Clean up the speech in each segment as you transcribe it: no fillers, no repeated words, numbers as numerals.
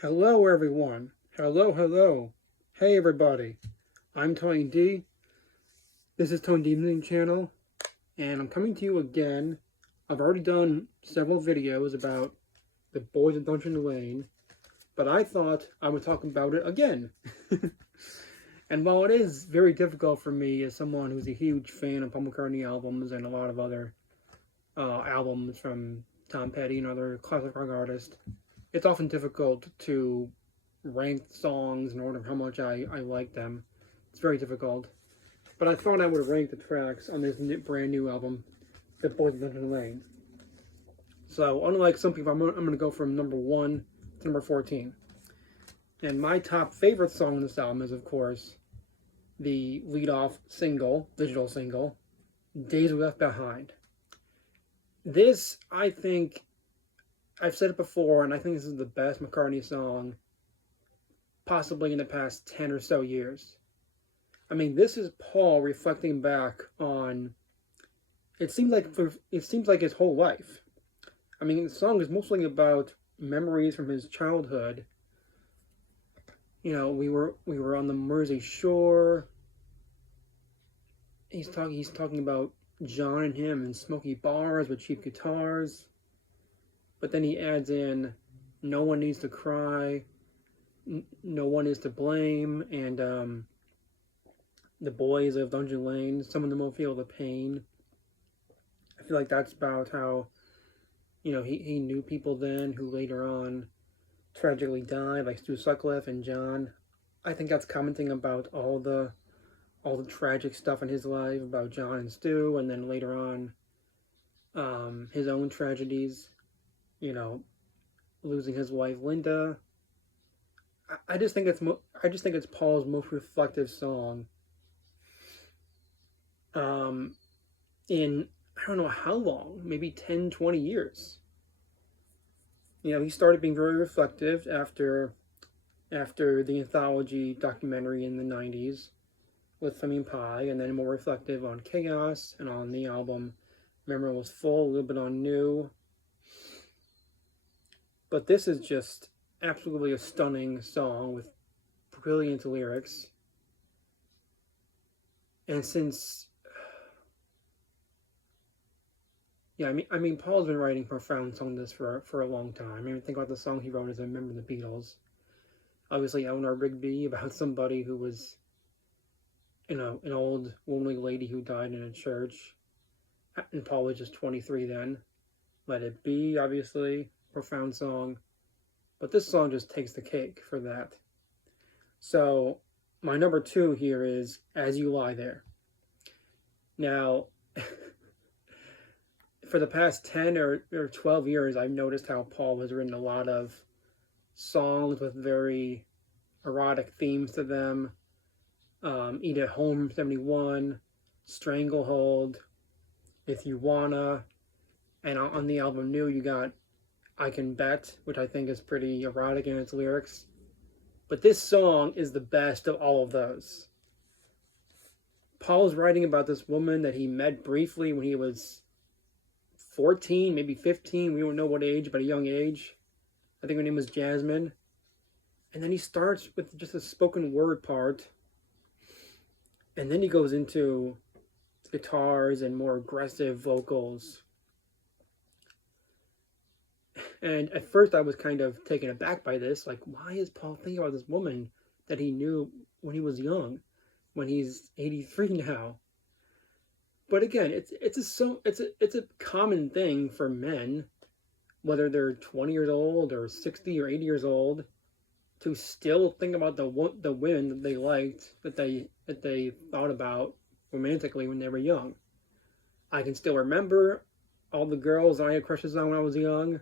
Hello, everyone. Hello, hello. Hey, everybody. I'm Tony D. This is Tony D's Music Channel, and I'm coming to you again. I've already done several videos about the boys of Dungeon Lane, but I thought I would talk about it again. And while it is very difficult for me as someone who's a huge fan of Paul McCartney albums and a lot of other albums from Tom Petty and other classic rock artists, it's often difficult to rank songs in order of how much I like them. It's very difficult. But I thought I would rank the tracks on this brand new album, The Boys of Dungeon Lane. So, unlike some people, I'm going to go from number 1 to number 14. And my top favorite song on this album is, of course, the lead-off single, digital single, Days We Left Behind. This, I think, I've said it before, and I think this is the best McCartney song possibly in the past 10 or so years. I mean, this is Paul reflecting back on, it seems like his whole life. I mean, the song is mostly about memories from his childhood. You know, we were on the Mersey shore. He's talking about John and him in smoky bars with cheap guitars. But then he adds in, no one needs to cry, no one is to blame, and the boys of Dungeon Lane, some of them will feel the pain. I feel like that's about how, you know, he knew people then who later on tragically died, like Stu Sutcliffe and John. I think that's commenting about all the tragic stuff in his life about John and Stu, and then later on, his own tragedies. You know, losing his wife Linda. I just think it's Paul's most reflective song. In I don't know how long, maybe 10, 20 years. You know, he started being very reflective after the anthology documentary in the 90s with Flaming Pie, and then more reflective on Chaos and on the album Memory Was Full, a little bit on New. But this is just absolutely a stunning song with brilliant lyrics. And since, yeah, I mean, Paul's been writing profound songs for a long time. I mean, think about the song he wrote as a member of the Beatles. Obviously, Eleanor Rigby, about somebody who was, you know, an old lonely lady who died in a church. And Paul was just 23 then. Let It Be, obviously, profound song. But this song just takes the cake for that. So, my number 2 here is As You Lie There. Now, for the past 10 or 12 years, I've noticed how Paul has written a lot of songs with very erotic themes to them. Eat at Home 71, Stranglehold, If You Wanna, and on the album New, you got I Can Bet, which I think is pretty erotic in its lyrics. But this song is the best of all of those. Paul's writing about this woman that he met briefly when he was 14, maybe 15. We don't know what age, but a young age. I think her name was Jasmine. And then he starts with just a spoken word part. And then he goes into guitars and more aggressive vocals. And at first I was kind of taken aback by this. Like, why is Paul thinking about this woman that he knew when he was young, when he's 83 now? But again, it's a common thing for men, whether they're 20 years old or 60 or 80 years old, to still think about the women that they liked, that they thought about romantically when they were young. I can still remember all the girls I had crushes on when I was young.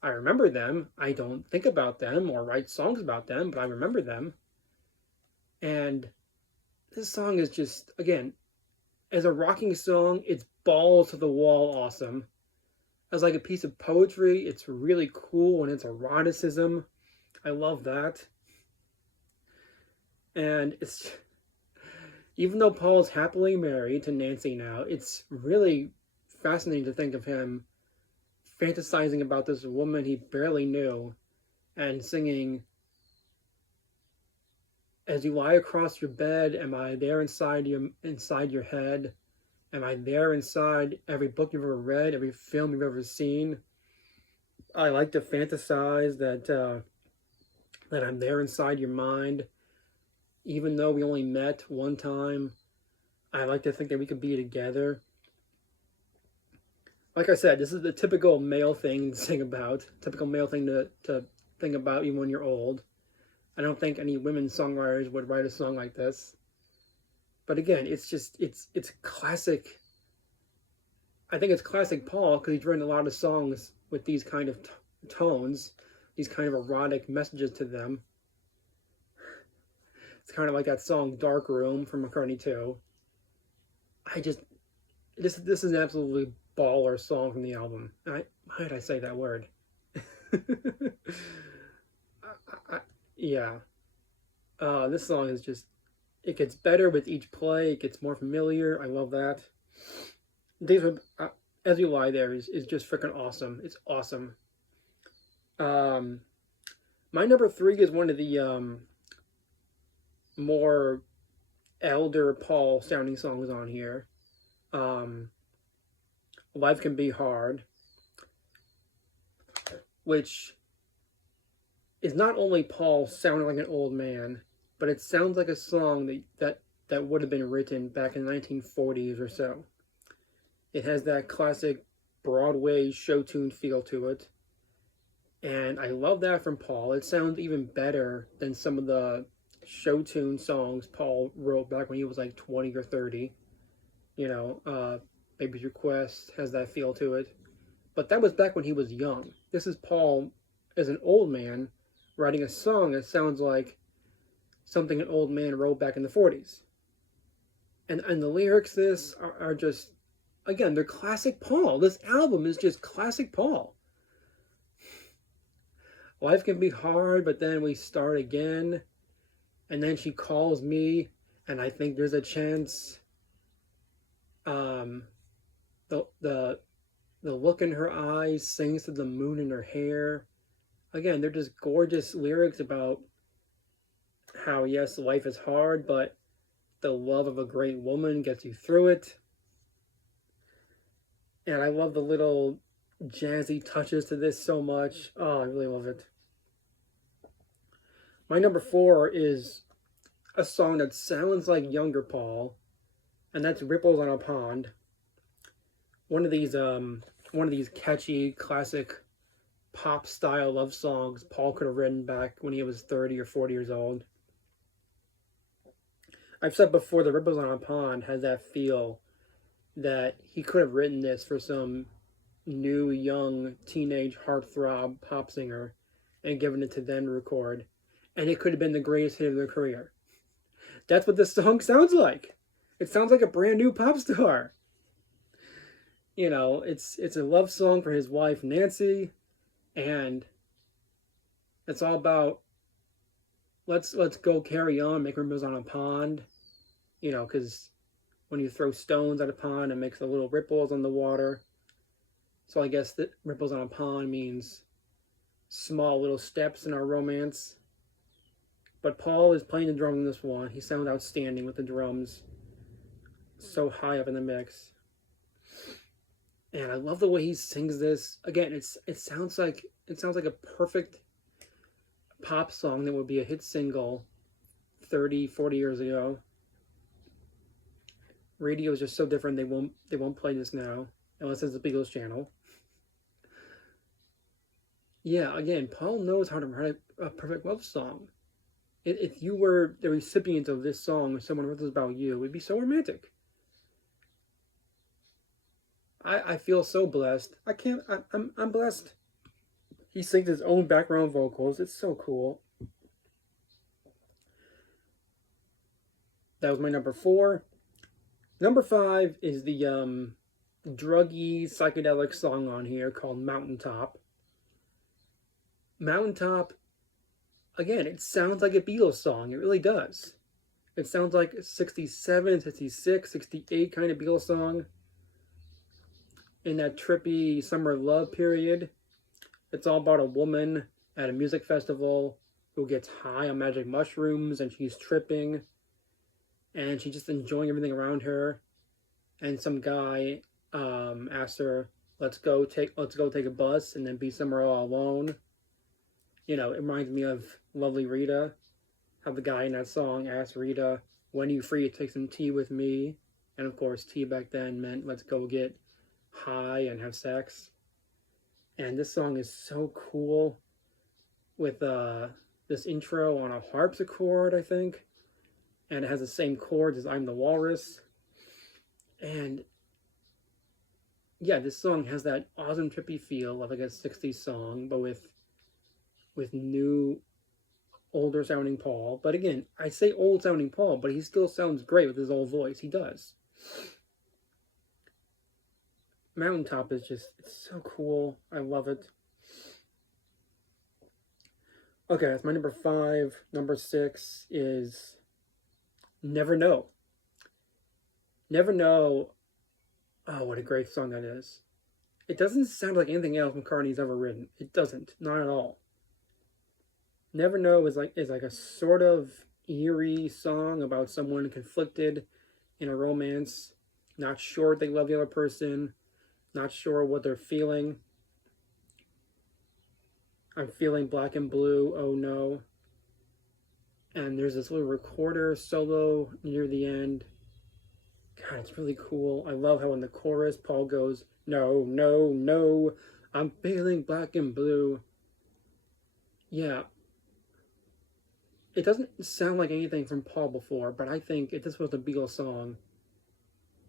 I remember them. I don't think about them or write songs about them, but I remember them. And this song is just, again, as a rocking song, it's balls to the wall awesome. As like a piece of poetry, it's really cool and it's eroticism. I love that. And it's, even though Paul's happily married to Nancy now, it's really fascinating to think of him fantasizing about this woman he barely knew and singing, "As you lie across your bed, am I there inside your head? Am I there inside every book you've ever read, every film you've ever seen? I like to fantasize that I'm there inside your mind, even though we only met one time. I like to think that we could be together." Like I said, this is the typical male thing to sing about, typical male thing to think about even when you're old. I don't think any women songwriters would write a song like this. But again, it's classic. I think it's classic Paul because he's written a lot of songs with these kind of tones, these kind of erotic messages to them. It's kind of like that song "Dark Room" from McCartney 2. This is an absolutely baller song from the album. Why did I say that word? Yeah. This song is just, it gets better with each play. It gets more familiar. I love that. As You Lie There is just freaking awesome. It's awesome. My number 3 is one of the more elder Paul sounding songs on here. Life Can Be Hard, which is not only Paul sounding like an old man, but it sounds like a song that would have been written back in the 1940s or so. It has that classic Broadway show tune feel to it. And I love that from Paul. It sounds even better than some of the show tune songs Paul wrote back when he was like 20 or 30. Baby's Request has that feel to it. But that was back when he was young. This is Paul as an old man writing a song that sounds like something an old man wrote back in the 40s. And the lyrics this are just, again, they're classic Paul. This album is just classic Paul. Life can be hard, but then we start again. And then she calls me, and I think there's a chance. The look in her eyes sings to the moon in her hair. Again, they're just gorgeous lyrics about how, yes, life is hard, but the love of a great woman gets you through it. And I love the little jazzy touches to this so much. Oh, I really love it. My number 4 is a song that sounds like younger Paul, and that's "Ripples on a Pond." One of these catchy, classic pop style love songs Paul could have written back when he was 30 or 40 years old. I've said before, the "Ripples on a Pond" has that feel that he could have written this for some new, young, teenage heartthrob pop singer and given it to them to record, and it could have been the greatest hit of their career. That's what this song sounds like. It sounds like a brand new pop star. It's a love song for his wife Nancy, and it's all about let's go carry on, make ripples on a pond. Because when you throw stones at a pond, it makes the little ripples on the water. So I guess that ripples on a pond means small little steps in our romance. But Paul is playing the drums in this one. He sounds outstanding with the drums, so high up in the mix. And I love the way he sings this. Again, it sounds like a perfect pop song that would be a hit single 30, 40 years ago. Radio is just so different. They won't play this now unless it's the Beatles channel. Yeah, again, Paul knows how to write a perfect love song. If you were the recipient of this song or someone wrote this about you, it would be so romantic. I feel so blessed. I'm blessed. He sings his own background vocals. It's so cool. That was my number 4. Number 5 is the druggy psychedelic song on here called "Mountaintop." Mountaintop, again, it sounds like a Beatles song. It really does. It sounds like a 67, 66, 68 kind of Beatles song. In that trippy summer love period. It's all about a woman at a music festival who gets high on magic mushrooms and she's tripping and she's just enjoying everything around her. And some guy asks her, let's go take a bus and then be somewhere all alone. You know, it reminds me of Lovely Rita, how the guy in that song asked Rita, when are you free to take some tea with me? And of course, tea back then meant let's go get high and have sex. And this song is so cool with this intro on a harpsichord, I think. And it has the same chords as I'm the Walrus. And yeah, this song has that awesome trippy feel of like a 60s song, but with new, older sounding Paul. But again, I say old sounding Paul, but he still sounds great with his old voice. He does. Mountaintop is just, it's so cool. I love it. Okay, that's my number 5. Number 6 is Never Know. Never Know. Oh, what a great song that is. It doesn't sound like anything else McCartney's ever written. It doesn't. Not at all. Never Know is like a sort of eerie song about someone conflicted in a romance, not sure they love the other person, not sure what they're feeling. I'm feeling black and blue, oh no. And there's this little recorder solo near the end. God, it's really cool. I love how in the chorus, Paul goes, no, no, no, I'm feeling black and blue. Yeah. It doesn't sound like anything from Paul before, but I think if this was a Beatles song,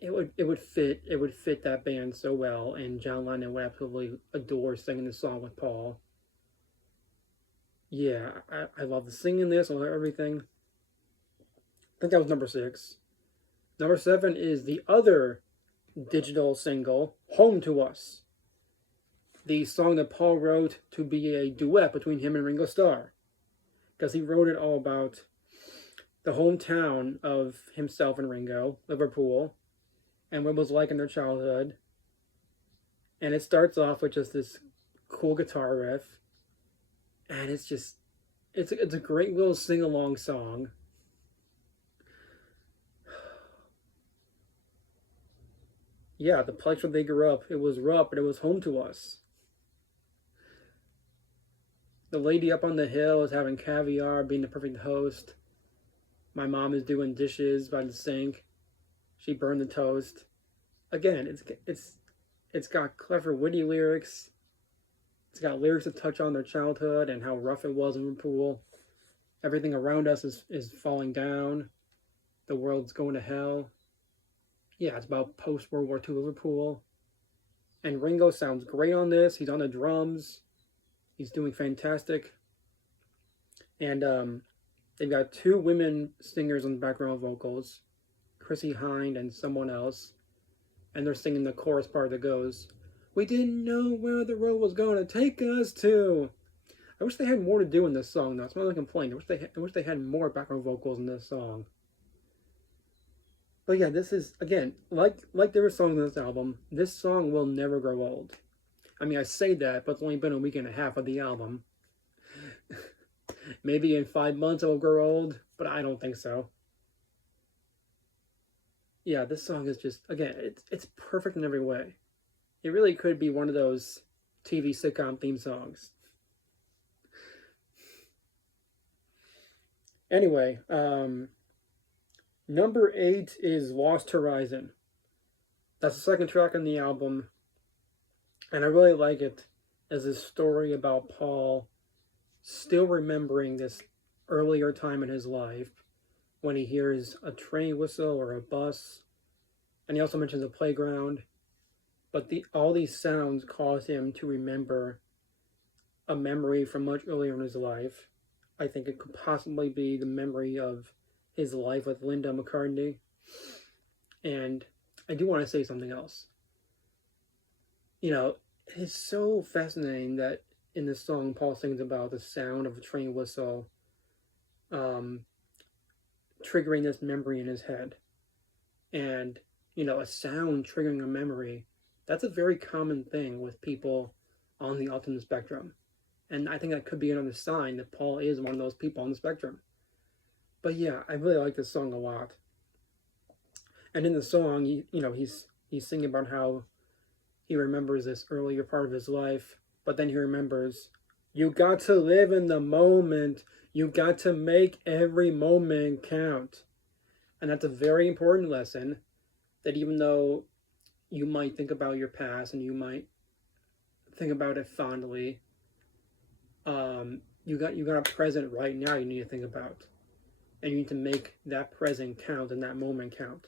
it would fit that band so well, and John Lennon would absolutely adore singing this song with Paul. Yeah, I love the singing this, I love everything. I think that was number 6. Number 7 is the other digital single, Home to Us. The song that Paul wrote to be a duet between him and Ringo Starr. Because he wrote it all about the hometown of himself and Ringo, Liverpool, and what it was like in their childhood. And it starts off with just this cool guitar riff. And it's just, it's a great little sing-along song. Yeah, the place where they grew up, it was rough, but it was home to us. The lady up on the hill is having caviar, being the perfect host. My mom is doing dishes by the sink. She burned the toast. Again, it's got clever, witty lyrics. It's got lyrics that touch on their childhood and how rough it was in Liverpool. Everything around us is falling down. The world's going to hell. Yeah, it's about post-World War II Liverpool. And Ringo sounds great on this. He's on the drums. He's doing fantastic. And they've got 2 women singers on the background vocals, Chrissie Hynde and someone else. And they're singing the chorus part that goes, we didn't know where the road was going to take us to. I wish they had more to do in this song, though. That's my only complaint. I wish they had more background vocals in this song. But yeah, this is, again, like there were songs in this album, this song will never grow old. I mean, I say that, but it's only been a week and a half of the album. Maybe in 5 months it will grow old, but I don't think so. Yeah, this song is just, again, it's perfect in every way. It really could be one of those TV sitcom theme songs. Anyway, number 8 is Lost Horizon. That's the second track on the album. And I really like it as a story about Paul still remembering this earlier time in his life when he hears a train whistle or a bus. And he also mentions a playground. But all these sounds cause him to remember a memory from much earlier in his life. I think it could possibly be the memory of his life with Linda McCartney. And I do want to say something else. You know, it's so fascinating that in this song, Paul sings about the sound of a train whistle triggering this memory in his head. And, you know, a sound triggering a memory, that's a very common thing with people on the autism spectrum. And I think that could be another sign that Paul is one of those people on the spectrum. But yeah, I really like this song a lot. And in the song, he's singing about how he remembers this earlier part of his life, but then he remembers, you got to live in the moment. You got to make every moment count. And that's a very important lesson, that even though you might think about your past and you might think about it fondly, you got a present right now you need to think about. And you need to make that present count and that moment count.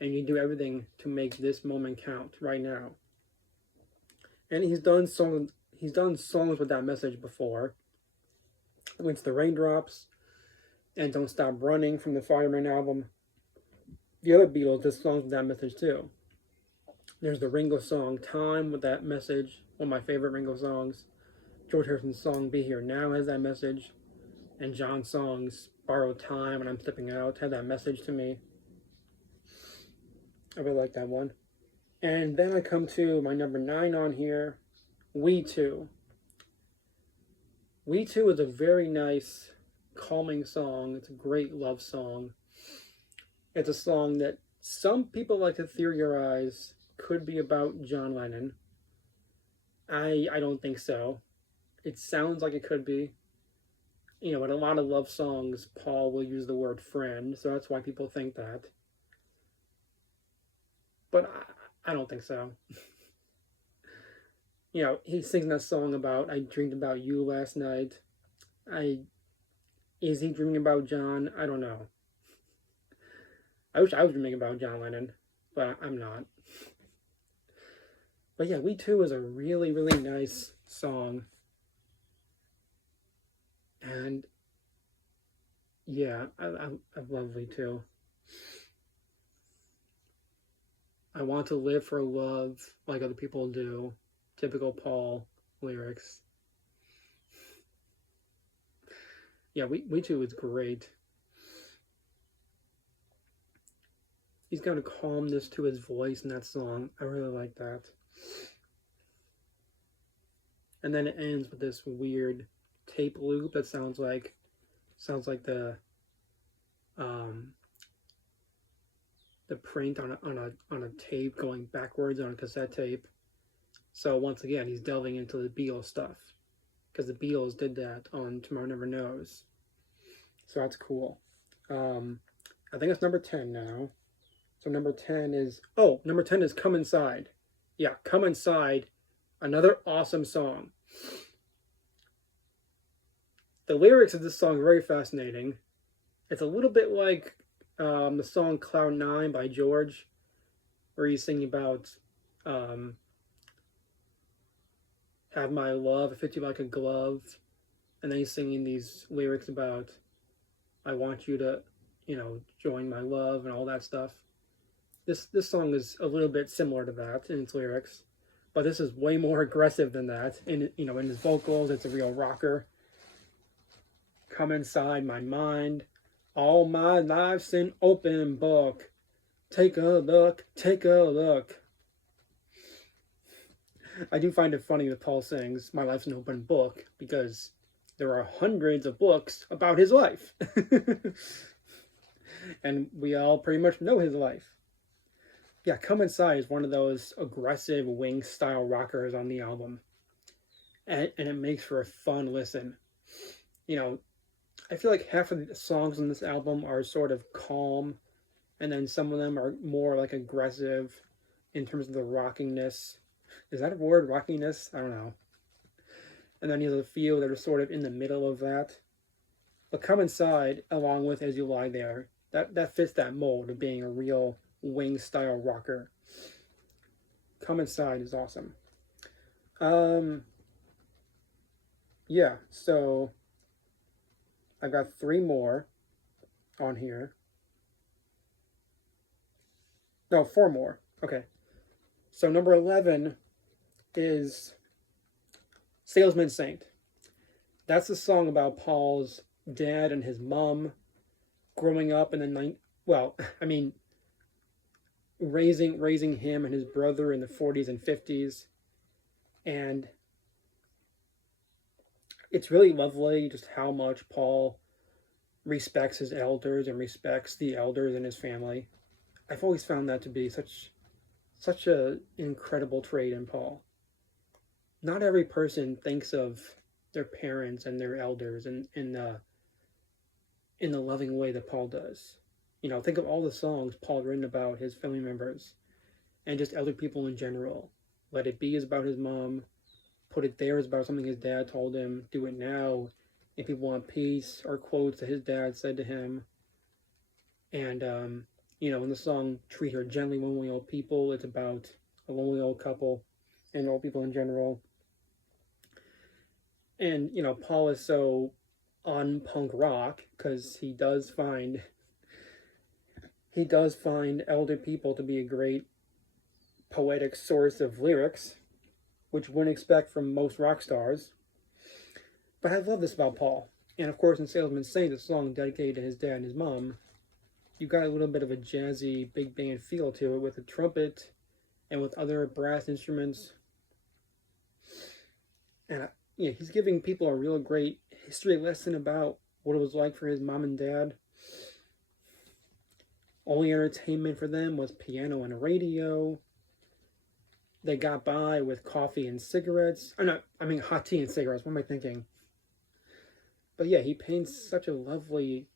And you do everything to make this moment count right now. And he's done songs with that message before. It's the Raindrops and Don't Stop Running from the Fireman album. The other Beatles did songs with that message too. There's the Ringo song Time with that message, one of my favorite Ringo songs. George Harrison's song Be Here Now has that message. And John's songs Borrowed Time and I'm Stepping Out had that message to me. I really like that one. And then I come to my number 9 on here, We Too. We Too is a very nice, calming song. It's a great love song. It's a song that some people like to theorize could be about John Lennon. I don't think so. It sounds like it could be. But a lot of love songs, Paul will use the word friend, so that's why people think that. But I don't think so. He sings that song about, I dreamed about you last night. Is he dreaming about John? I don't know. I wish I was dreaming about John Lennon, but I'm not. But yeah, We Too is a really, really nice song. And yeah, I love We Too. I want to live for love like other people do. Typical Paul lyrics. Yeah, We Too is great. He's got a calmness to his voice in that song. I really like that. And then it ends with this weird tape loop that sounds like the print on a tape going backwards on a cassette tape. So once again, he's delving into the Beatles stuff, because the Beatles did that on Tomorrow Never Knows. So that's cool. I think it's number 10 now. So number 10 is Come Inside. Yeah, Come Inside, another awesome song. The lyrics of this song are very fascinating. It's a little bit like the song Cloud 9 by George, where he's singing about have my love, it fits you like a glove. And then he's singing these lyrics about I want you to, join my love and all that stuff. This song is a little bit similar to that in its lyrics, but this is way more aggressive than that. In his vocals, it's a real rocker. Come inside my mind. All my life's an open book. Take a look, take a look. I do find it funny that Paul sings, my life's an open book, because there are hundreds of books about his life. And we all pretty much know his life. Yeah, Come Inside is one of those aggressive Wings-style rockers on the album. And it makes for a fun listen. I feel like half of the songs on this album are sort of calm, and then some of them are more like aggressive in terms of the rockiness. Is that a word, rockiness? I don't know. And then he has a few that are sort of in the middle of that. But Come Inside, along with As You Lie There, that fits that mold of being a real Wings-style rocker. Come Inside is awesome. Yeah, so I've got 3 more on here. No, 4 more. Okay. So number 11 is Salesman Saint. That's a song about Paul's dad and his mom growing up in the raising him and his brother in the 40s and 50s. And it's really lovely just how much Paul respects his elders and respects the elders in his family. I've always found that to be such a incredible trait in Paul. Not every person thinks of their parents and their elders in the loving way that Paul does. You know, think of all the songs Paul written about his family members and just elder people in general. Let It Be is about his mom. Put It There is about something his dad told him. Do It Now, If You Want Peace, are quotes that his dad said to him. And, you know, in the song Treat Her Gently, Lonely Old People, it's about a lonely old couple and old people in general. And, you know, Paul is so on punk rock because he does find elder people to be a great poetic source of lyrics, which you wouldn't expect from most rock stars. But I love this about Paul. And of course, in Salesman Saint, the song dedicated to his dad and his mom, you got a little bit of a jazzy big band feel to it with a trumpet and with other brass instruments. And yeah, he's giving people a real great history lesson about what it was like for his mom and dad. Only entertainment for them was piano and radio. They got by with coffee and cigarettes. Hot tea and cigarettes. What am I thinking? But yeah, he paints such a lovely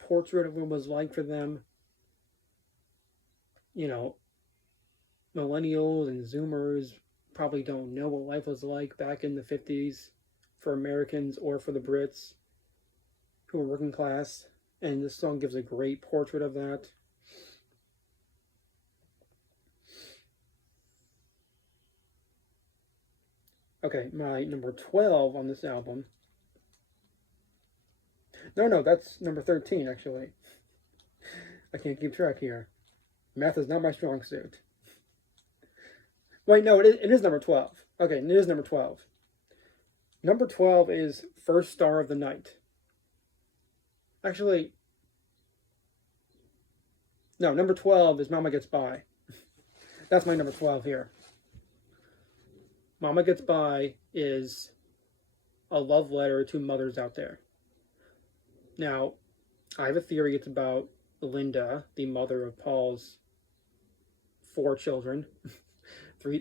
portrait of what it was like for them. You know, millennials and Zoomers probably don't know what life was like back in the 50s for Americans or for the Brits who were working class. And this song gives a great portrait of that. Okay, my number 12 on this album. No, that's number 13, actually. I can't keep track here. Math is not my strong suit. Wait, no, it is number 12. Okay, it is number 12. Number 12 is First Star of the Night. Actually, no, number 12 is Mama Gets By. That's my number 12 here. Mama Gets By is a love letter to mothers out there. Now, I have a theory it's about Linda, the mother of Paul's 4 children,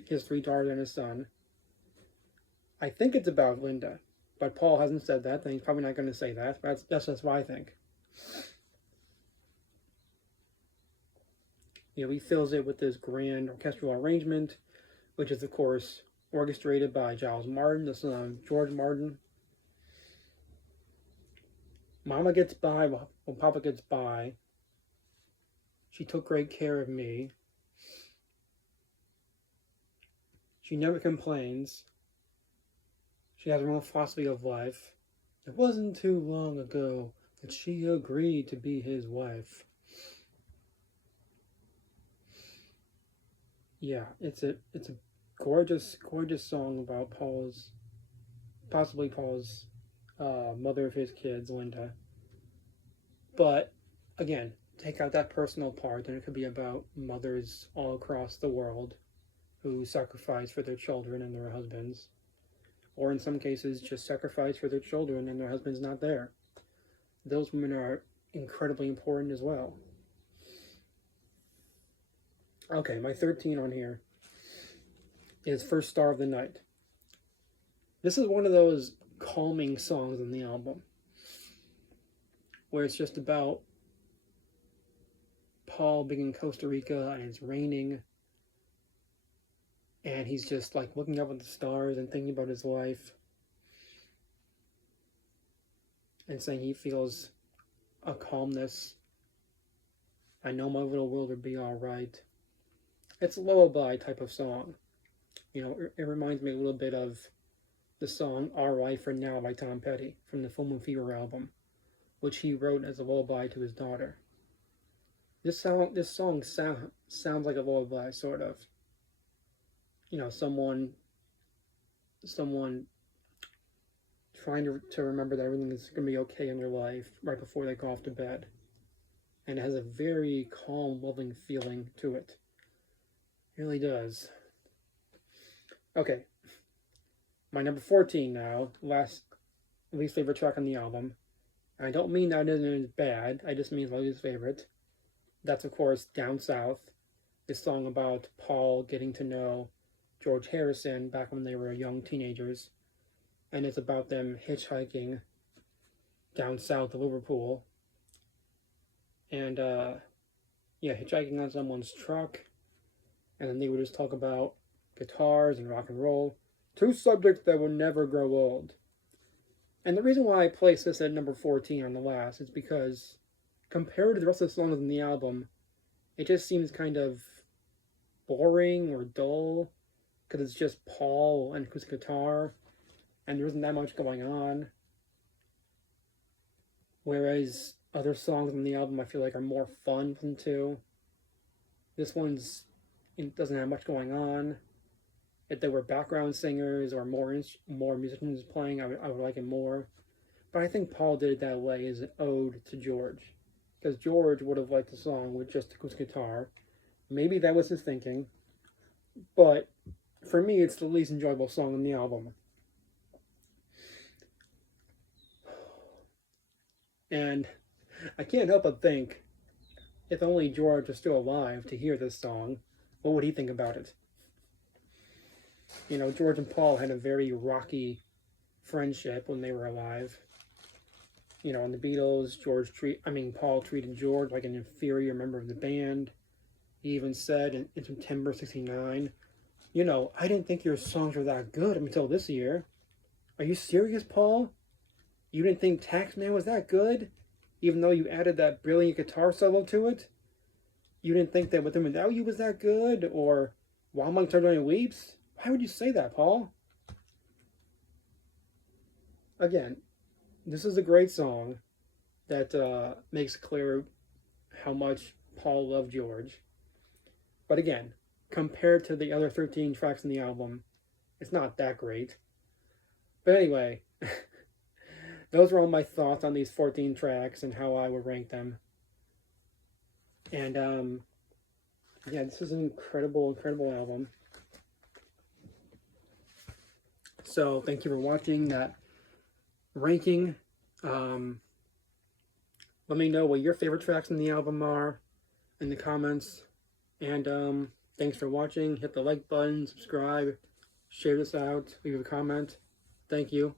his 3 daughters and his son. I think it's about Linda, but Paul hasn't said that, and he's probably not going to say that. But that's just what I think. You know, he fills it with this grand orchestral arrangement, which is, of course, orchestrated by Giles Martin, the son of George Martin. Mama gets by when Papa gets by. She took great care of me. She never complains. She has her own philosophy of life. It wasn't too long ago that she agreed to be his wife. Yeah, it's a gorgeous song about possibly Paul's mother of his kids, Linda. But again, take out that personal part, and it could be about mothers all across the world who sacrifice for their children and their husbands, or in some cases just sacrifice for their children and their husband's not there. Those women are incredibly important as well. Okay, my 13 on here is First Star of the Night. This is one of those calming songs on the album where it's just about Paul being in Costa Rica and it's raining and he's just like looking up at the stars and thinking about his life and saying he feels a calmness. I know my little world will be all right. It's a lullaby type of song. You know, it reminds me a little bit of the song All Right for Now by Tom Petty from the Film and Fever album, which he wrote as a lullaby to his daughter. This song sounds like a lullaby, sort of. You know, someone trying to remember that everything is going to be okay in their life right before they go off to bed. And it has a very calm, loving feeling to it. It really does. Okay. My number 14 now, last least favorite track on the album. I don't mean that it is bad, I just mean my least favorite. That's, of course, Down South, this song about Paul getting to know George Harrison back when they were young teenagers. And it's about them hitchhiking down south of Liverpool. And, hitchhiking on someone's truck. And then they would just talk about guitars and rock and roll. Two subjects that will never grow old. And the reason why I place this at number 14 on the last is because compared to the rest of the songs on the album, it just seems kind of boring or dull because it's just Paul and acoustic guitar and there isn't that much going on. Whereas other songs on the album I feel like are more fun to listen to. This one's, it doesn't have much going on. If there were background singers or more musicians playing, I would like it more. But I think Paul did it that way as an ode to George. Because George would have liked the song with just acoustic guitar. Maybe that was his thinking. But for me, it's the least enjoyable song on the album. And I can't help but think, if only George was still alive to hear this song, what would he think about it? You know, George and Paul had a very rocky friendship when they were alive. You know, in the Beatles, Paul treated George like an inferior member of the band. He even said in September '69, you know, I didn't think your songs were that good until this year. Are you serious, Paul? You didn't think Taxman was that good? Even though you added that brilliant guitar solo to it? You didn't think that With Him Without You was that good? Or While My Guitar Gently Weeps? Why would you say that, Paul? Again, this is a great song that makes clear how much Paul loved George. But again, compared to the other 13 tracks in the album, it's not that great. But anyway, those are all my thoughts on these 14 tracks and how I would rank them. And this is an incredible, incredible album. So thank you for watching that ranking. Let me know what your favorite tracks in the album are in the comments. And thanks for watching. Hit the like button, subscribe, share this out, leave a comment. Thank you.